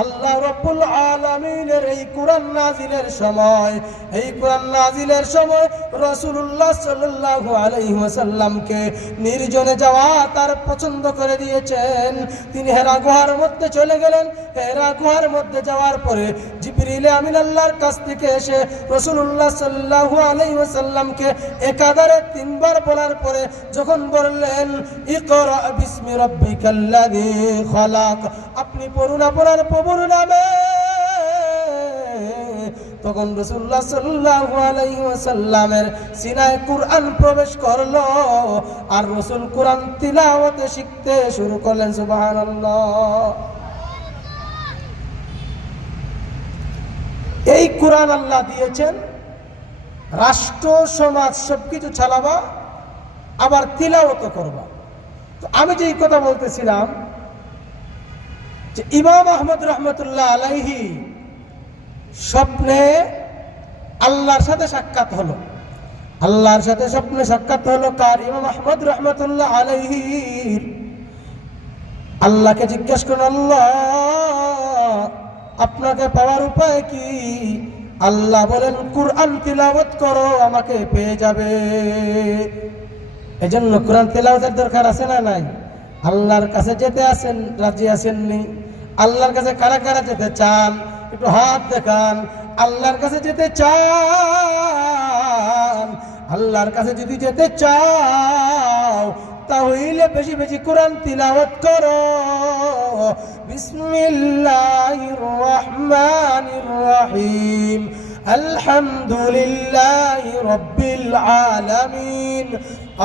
আল্লাহ রাব্বুল আলামিনের এই কোরআন নাজিলের সময়, রাসূলুল্লাহ সাল্লাল্লাহু আলাইহি ওয়াসাল্লামকে নির্জনে যাওয়া তার পছন্দ করে দিয়েছেন। তিনি হেরা গুহার মধ্যে চলে গেলেন। হেরা গুহার মধ্যে যাওয়ার পরে জিবরিল আমিন আল্লাহর কাছ থেকে এসে রাসূলুল্লাহ সাল্লাল্লাহু আলাইহি ওয়াসাল্লামকে একাধারে তিনবার বলার পরে যখন বললেন ইকরা বিসমি রাব্বিকাল্লাযী খালাক, আপনি পড়ুন আপনার প্রভুর নামে, তখন রাসূলুল্লাহ সাল্লাল্লাহু আলাইহি ওয়াসাল্লামের সিনায় কুরআন প্রবেশ করলো আর রাসূল কুরআন তিলাওয়াত শিখতে শুরু করলেন। সুবহানাল্লাহ। এই কুরআন আল্লাহ দিয়েছেন রাষ্ট্র সমাজ সবকিছু চালাবা, আবার তিলাওয়াত করবা। তো আমি যেই কথা বলতেছিলাম যে ইমাম আহমদ রহমতুল্লাহ আলাইহি স্বপ্নে আল্লাহর সাথে সাক্ষাৎ হলো। আল্লাহর সাথে স্বপ্নে সাক্ষাৎ হলো কার? ইমাম আহমদ রহমতুল্লাহ আলাইহির। আল্লাহকে জিজ্ঞাসা করলেন, আল্লাহ আপনাকে পাওয়ার উপায় কি? আল্লাহ বলেন কুরআন তিলাওয়াত করো, আমাকে পেয়ে যাবে। এজন্য কুরআন তিলাওয়াতের দরকার আছে না নাই? আল্লাহর কাছে যেতে আছেন, রাজি আছেননি? আল্লাহর কাছে কারা কারা যেতে চান একটু হাত দেখান। আল্লাহর কাছে যেতে চান? আল্লাহর কাছে যদি যেতে চাও তাহলে বেশি বেশি কোরআন তিলাওয়াত করো। বিসমিল্লাহির রহমানির রহিম, আলহামদুলিল্লাহি রাব্বিল আলামিন,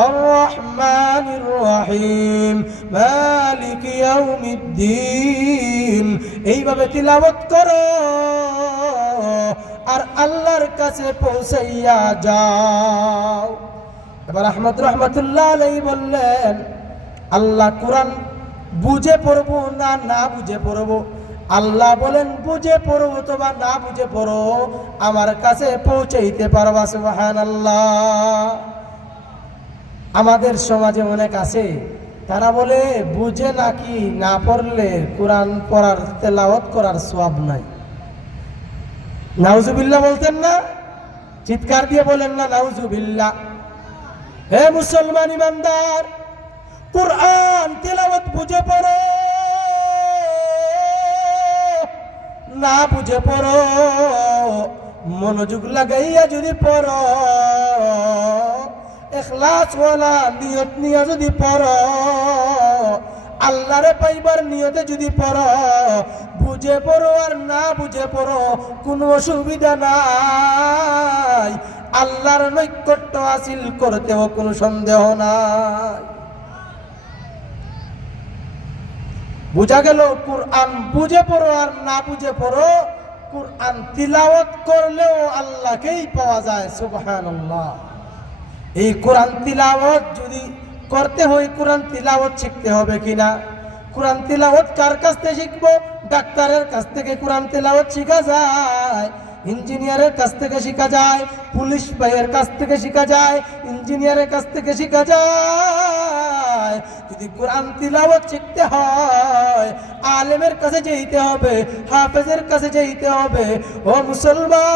আর রহমানির রহিম, মালিকি ইয়াউমিদ্দিন। এইভাবে তিলাওয়াত করো আর আল্লাহর কাছে পৌঁছাইয়া যাও। এবার আহমদ রহমতুল্লাহ আলাইহি বললেন, আল্লাহ কুরআন বুঝে পড়বো না না বুঝে পড়বো? আল্লাহ বলেন বুঝে পড়ো অথবা না বুঝে পড়ো, আমার কাছে পৌঁছাইতে পারবা। সুবহানাল্লাহ। আমাদের সমাজে অনেক আছে, তারা বলে বুঝে নাকি না পড়লে কোরআন পড়ার তেলাওয়াত করার সওয়াব নাই। নাউজুবিল্লাহ বলতেন না? চিৎকার দিয়ে বলেন না নাউজুবিল্লাহ। হে মুসলমান ইমানদার, কুরআন তিলাওয়াত বুঝে পড়ো না বুঝে পড়ো, মনোযোগ লাগাইয়া যদি পড়ো, ইখলাস ওয়ালা নিয়ত নিয়ে যদি পড়ো, আল্লাহরে পাইবার নিয়তে যদি পড়ো, বুঝে পড়ো আর না বুঝে পড়ো, কোনো অসুবিধা নাই। আল্লাহর নৈকট্য হাসিল করতেও কোনো সন্দেহ নাই। বুঝা গেল কুরআন বুঝে পড়ো আর না বুঝে পড়ো, কুরআন তিলাওয়াত করলেও আল্লাহকেই পাওয়া যায়। সুবহানাল্লাহ। এই কোরআন তিলাওয়াত যদি করতে হয়, কোরআন তিলাওয়াত শিখতে হবে কিনা? কোরআন তিলাওয়াত কার কাছ থেকে শিখবো? ডাক্তারের কাছ থেকে কোরআন তিলাওয়াত শেখা যায়, ইঞ্জিনিয়ারের কাছ থেকে শেখা যায়, পুলিশ ভাইয়ের কাছ থেকে শেখা যায়, ইঞ্জিনিয়ারের কাছ থেকে শেখা যায়। যদি কোরআন তিলাওয়াত শিখতে হয় আলেমের কাছে যেতে হবে, হাফেজের কাছে যেতে হবে। ও মুসলমান,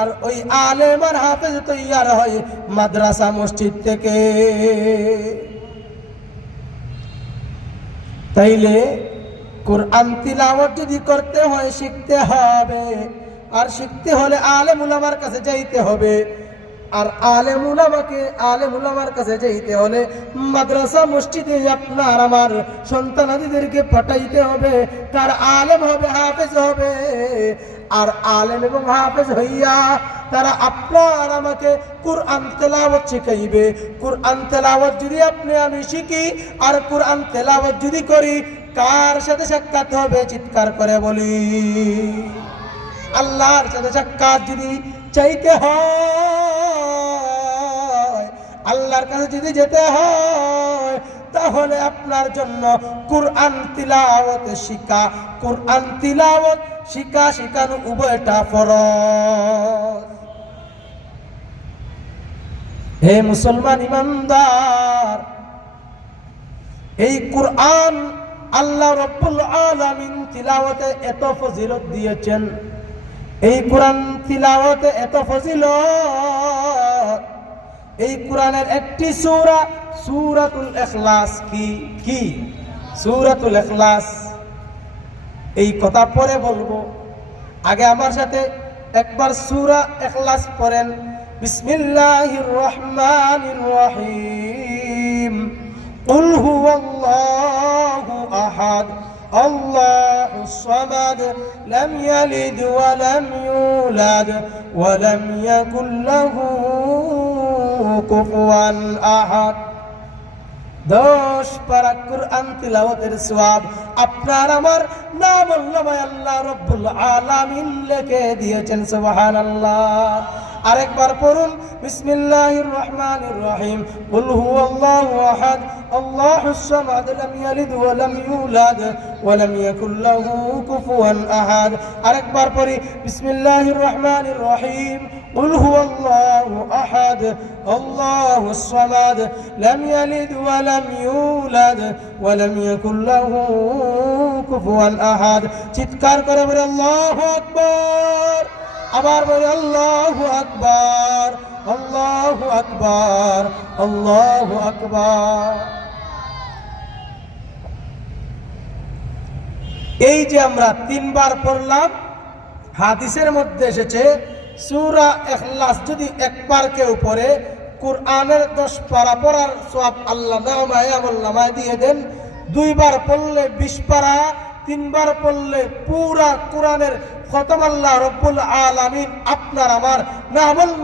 আর ওই আলেম আর হাফেজ তৈয়ার হয় মাদ্রাসা মসজিদ থেকে। তাইলে কোরআন তিলাওয়াত যদি করতে হয় শিখতে হবে, আর শিখতে হলে আলেম উলামার কাছে যাইতে হবে। আর আলেম উলামার কাছে যাইতে হলে মাদ্রাসা মসজিদে আপনার আমার সন্তানাদিদেরকে পাঠাইতে হবে। তার আলেম হবে, হাফেজ হবে। আর আলেম এবং হাফেজ হইয়া তারা আপনার আমাকে কুরআন তেলাওয়াত শিখাইবে। কুরআন তেলাওয়াত যদি আপনি আমি শিখি আর কুরআন তেলাওয়াত যদি করি, কার সাথে সাক্ষাৎ হবে? চিৎকার করে বলি। আল্লাহর সাথে সাক্ষাৎ যদি চাইতে হয়, আল্লাহর কাছে যদি যেতে হয়, তাহলে আপনার জন্য কুরআন তিলাওয়াত শিখা, কুরআন তিলাওয়াত শিখানো উভয়টা ফরজ। হে মুসলমান ইমানদার, এই কুরআন আল্লাহ রাব্বুল আলামিন তিলাওয়াতে এত ফজিলত দিয়েছেন, এই কোরআন তিলাওয়াতে এত ফজিলত। এই কোরআনের একটি সূরা সূরাতুল ইখলাস। কি সূরাতুল ইখলাস, এই কথা পরে বলবো। আগে আমার সাথে একবার সূরা ইখলাস পড়েন। বিসমিল্লাহির রহমানির রহিম। কুল হুয়াল্লাহু আহাদ আল্লাহুস সামাদ লাম ইয়ালিদ ওয়া লাম ইউলাদ ওয়া লাম ইয়াকুল লাহু কুফুয়ান আহাদ। 10 পারা কোরআন তিলাওয়াতের সওয়াব আপনার আমার নামুল্লামায় আল্লাহ রাব্বুল আলামিন লিখে দিয়েছেন। সুবহানাল্লাহ। আরেকবার পড়ুন। বিসমিল্লাহির রহমানির রহিম। কুল হুয়াল্লাহু আহাদ আল্লাহুস সামাদ লাম ইয়ালিদ ওয়া লাম ইউলাদ ওয়া লাম ইয়াকুল লাহু কুফুয়ান আহাদ। আরেকবার পড়ি। বিসমিল্লাহির রহমানির রহিম। কুল হুয়াল্লাহু আহাদ আল্লাহুস সামাদ লাম ইয়ালিদ ওয়া লাম ইউলাদ ওয়া লাম ইয়াকুল লাহু কুফুয়ান আহাদ। চিৎকার করে বলে আল্লাহু আকবার। আবার বলে আল্লাহু আকবার, আল্লাহু আকবার, আল্লাহু আকবার। এই যে আমরা 3 বার পড়লাম, হাদিসের মধ্যে এসেছে সূরা ইখলাস যদি একবার কেউ পড়ে কোরআনের 10 পারা পড়ার সওয়াব আল্লাহ নামায় দিয়ে দেন। 2 বার পড়লে 20 পারা, 3 বার পড়লে পুরা কোরআনের খতম আল্লাহ রাব্বুল আলামিন আপনার আমার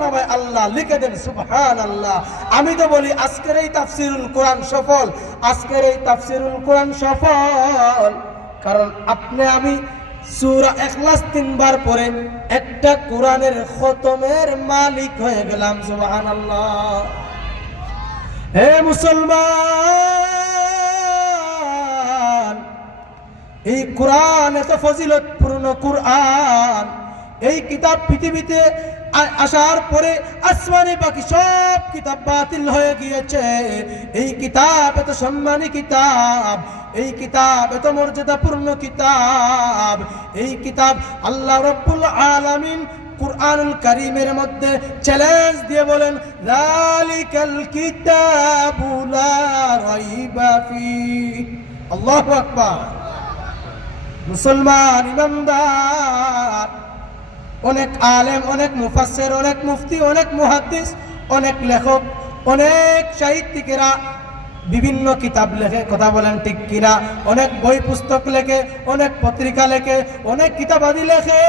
নামায় আল্লাহ লিখে দেন। সুবহানাল্লাহ। আমি তো বলি আজকের এই তাফসীরুল কোরআন সফল, আজকের এই তাফসীরুল কোরআন সফল, কারণ আপনি আমি সূরা ইখলাস 3 বার পড়ে একটা কোরআনের খতমের মালিক হয়ে গেলাম। সুবহানাল্লাহ। হে মুসলমান, এই কোরআন এত ফজিলতপূর্ণ কোরআন, এই কিতাব পৃথিবীতে আসার পরে আসমানে বাকি সব কিতাব বাতিল হয়ে গিয়েছে। এই কিতাব এত সম্মানী কিতাব, এই কিতাব এত মর্যাদাপূর্ণ কিতাব, এই কিতাব আল্লাহ রাব্বুল আলামিন কুরআনুল কারীমের মধ্যে চ্যালেঞ্জ দিয়ে বলেন যালিকাল কিতাবু লা রাইবা ফীহি। আল্লাহু আকবার। মুসলমান ইমানদার, অনেক আলেম, অনেক মুফাসসির, অনেক মুফতি, অনেক মুহাদ্দিস, অনেক লেখক, অনেক সাহিত্যিকেরা বিভিন্ন কিতাব লেখে, কথা বলেন ঠিক কিনা? অনেক বই পুস্তক লেখে, অনেক পত্রিকা লেখে, অনেক কিতাবাদি লেখে।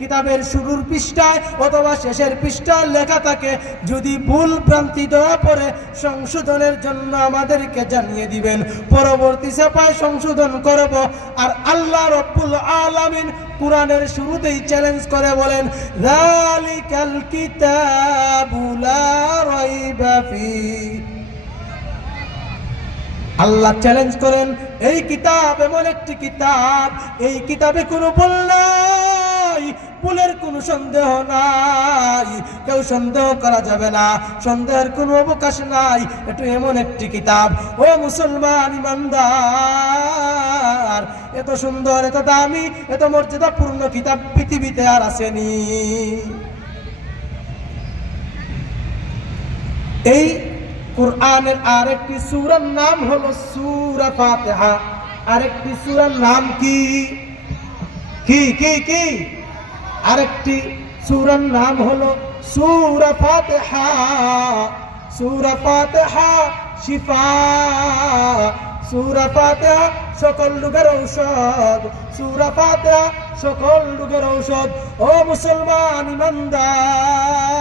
কিতাবের শুরুর পৃষ্ঠায় অথবা শেষের পৃষ্ঠায় লেখা থাকে, যদি ভুল ভ্রান্তি ধরা পড়ে সংশোধনের জন্য আমাদেরকে জানিয়ে দিবেন, পরবর্তী ছাপায় সংশোধন করব। আর আল্লাহ রাব্বুল আলামিন কোরআনের শুরুতেই চ্যালেঞ্জ করে বলেন যালিকাল কিতাবু লা রাইবা ফীহি। আল্লাহ চ্যালেঞ্জ করেন এই কিতাব এমন একটি কিতাব, এই কিতাবে কোনো ভুল নাই, ভুলের কোনো সন্দেহ নাই, কেউ সন্দেহ করা যাবে না, সন্দেহের কোনো অবকাশ নাই। এটা এমন একটি কিতাব। ও মুসলমান ইমানদার, এত সুন্দর, এত দামি, এত মর্যাদাপূর্ণ কিতাব পৃথিবীতে আর আসেনি। এই কুরআনের আরেকটি সূরার নাম হলো সূরা ফাতিহা। আরেকটি সূরার নাম কি? আরেকটি সূরার নাম হলো সূরা ফাতিহা। সূরা ফাতিহা শিফা, সূরা ফাতিহা সকল রোগের ঔষধ, সূরা ফাতিহা সকল রোগের ঔষধ। ও মুসলমান ইমানদার,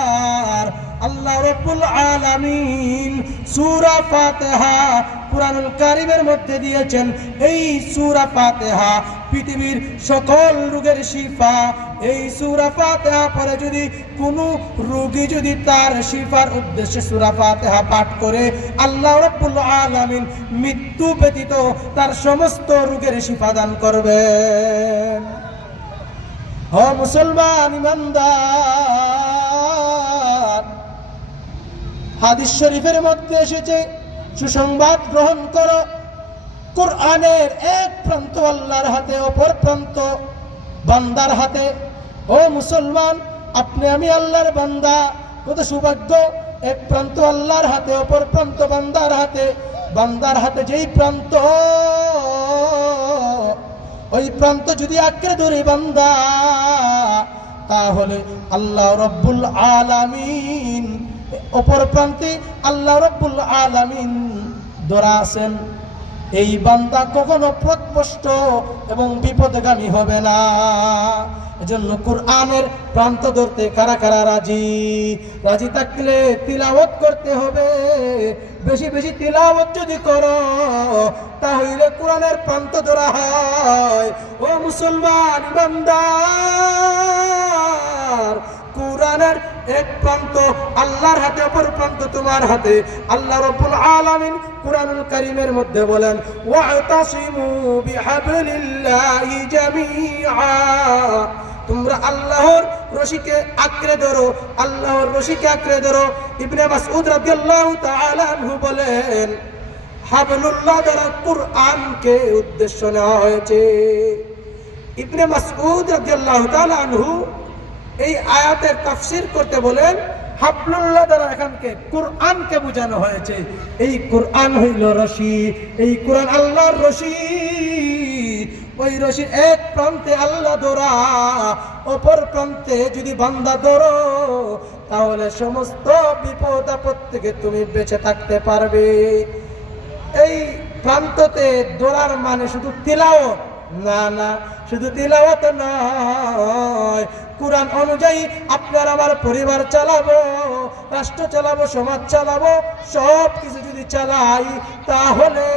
আল্লাহ রাব্বুল আলামিন সূরা ফাতিহা কুরআনুল কারীমের মধ্যে দিয়েছেন। এই সূরা ফাতিহা পৃথিবীর সকল রোগের শিফা। এই সূরা ফাতিহা পড়ে যদি কোনো রোগী যদি তার শিফার উদ্দেশ্যে সূরা ফাতিহা পাঠ করে, আল্লাহ রাব্বুল আলামিন মৃত্যু ব্যতীত তার সমস্ত রোগের শিফা দান করবেন। ও মুসলমান ইমানদার, হাদিস শরীফের মধ্যে এসেছে সুসংবাদ গ্রহণ করো, কোরআনের এক প্রান্ত আল্লাহর হাতে, অপর প্রান্ত বান্দার হাতে। ও মুসলমান, আপনি আমি আল্লাহর বান্দা, কত সৌভাগ্য! এক প্রান্ত আল্লাহর হাতে, অপর প্রান্ত বান্দার হাতে। বান্দার হাতে যেই প্রান্ত, ওই প্রান্ত যদি আঁকড়ে ধরে বান্দা, তাহলে আল্লাহ রব্বুল আলামিন অপর প্রান্তে আল্লাহ রব্বুল আলামিন ধরা আছেন। এই বান্দা কখনো পথভ্রষ্ট এবং বিপদগামী হবে না। এজন্য কোরআনের প্রান্ত ধরতে কারা কারা রাজি? রাজি থাকলে তিলাওয়াত করতে হবে। বেশি বেশি তিলাওয়াত যদি করো, তাহলে কোরআনের প্রান্ত ধরা হয়। ও মুসলমান ইমানদার, কোরআনের এক প্রান্ত আল্লাহর হাতে, অপর প্রান্ত তোমার হাতে। আল্লাহ রাব্বুল আলামিন কুরআনুল কারীমের মধ্যে বলেন, ওয়াতাসিমু বিহাবলিল্লাহি জামিআ, তোমরা আল্লাহর রশিকে আঁকড়ে ধরো, আল্লাহর রশিকে আঁকড়ে ধরো। ইবনে মাসউদ রাদিয়াল্লাহু তাআলা আনহু বলেন, হাবলুল্লাহ দ্বারা কুরআনকে উদ্দেশ্য নেওয়া হয়েছে। ইবনে মাসউদ রাদিয়াল্লাহু তাআলা আনহু এই আয়াতের তাফসীর করতে বলেন, হাবলুল্লাহ দ্বারা এখানকে কোরআনকে বোঝানো হয়েছে। এই কোরআন হইল রশি, এই কোরআন আল্লাহর রশি। ওই রশির এক প্রান্তে আল্লাহ ধরা, অপর প্রান্তে যদি বান্দা ধরো, তাহলে সমস্ত বিপদ আপদ থেকে তুমি বেঁচে থাকতে পারবে। এই প্রান্ততে ধরার মানে শুধু তিলাওয়াত না, না, শুধু তিলাওয়াত নয়, কোরআন অনুযায়ী আপনার আমার পরিবার চালাবো, রাষ্ট্র চালাবো, সমাজ চালাবো, সব কিছু যদি চালাই, তাহলে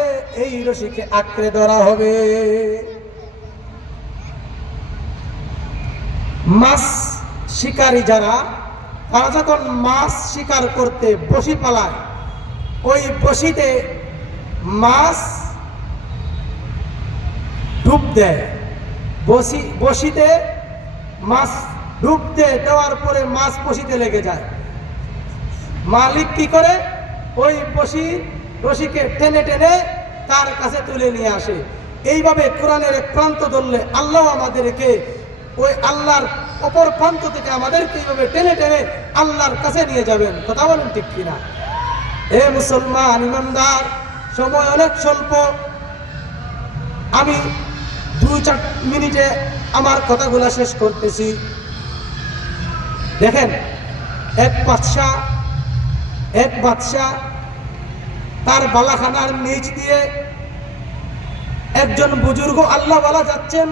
এই রশিকে আঁকড়ে ধরা হবে। মাছ শিকারী যারা, তারা যখন মাছ শিকার করতে বসি পালায়, ওই বসিতে মাছ ডুব দেয়। বসিতে মাছ ডুব দেওয়ার পরে মাছ বসিতে লেগে যায়। মালিক কি করে? ওই রশিকে টেনে টেনে তার কাছে তুলে নিয়ে আসে। এইভাবে কোরআনের এক প্রান্ত ধরলে আল্লাহ আমাদেরকে ওই আল্লাহর অপর প্রান্ত থেকে আমাদেরকে এইভাবে টেনে টেনে আল্লাহর কাছে নিয়ে যাবেন। কথা বলেন ঠিক কিনা? হে মুসলমান ইমানদার, সময় অনেক স্বল্প, আমি 2-4 মিনিটে আমার কথাগুলো শেষ করতেছি। দেখেন, এক বাদশা তার বালাখানার নিচ দিয়ে একজন বুজুর্গ আল্লাহওয়ালা যাচ্ছেন।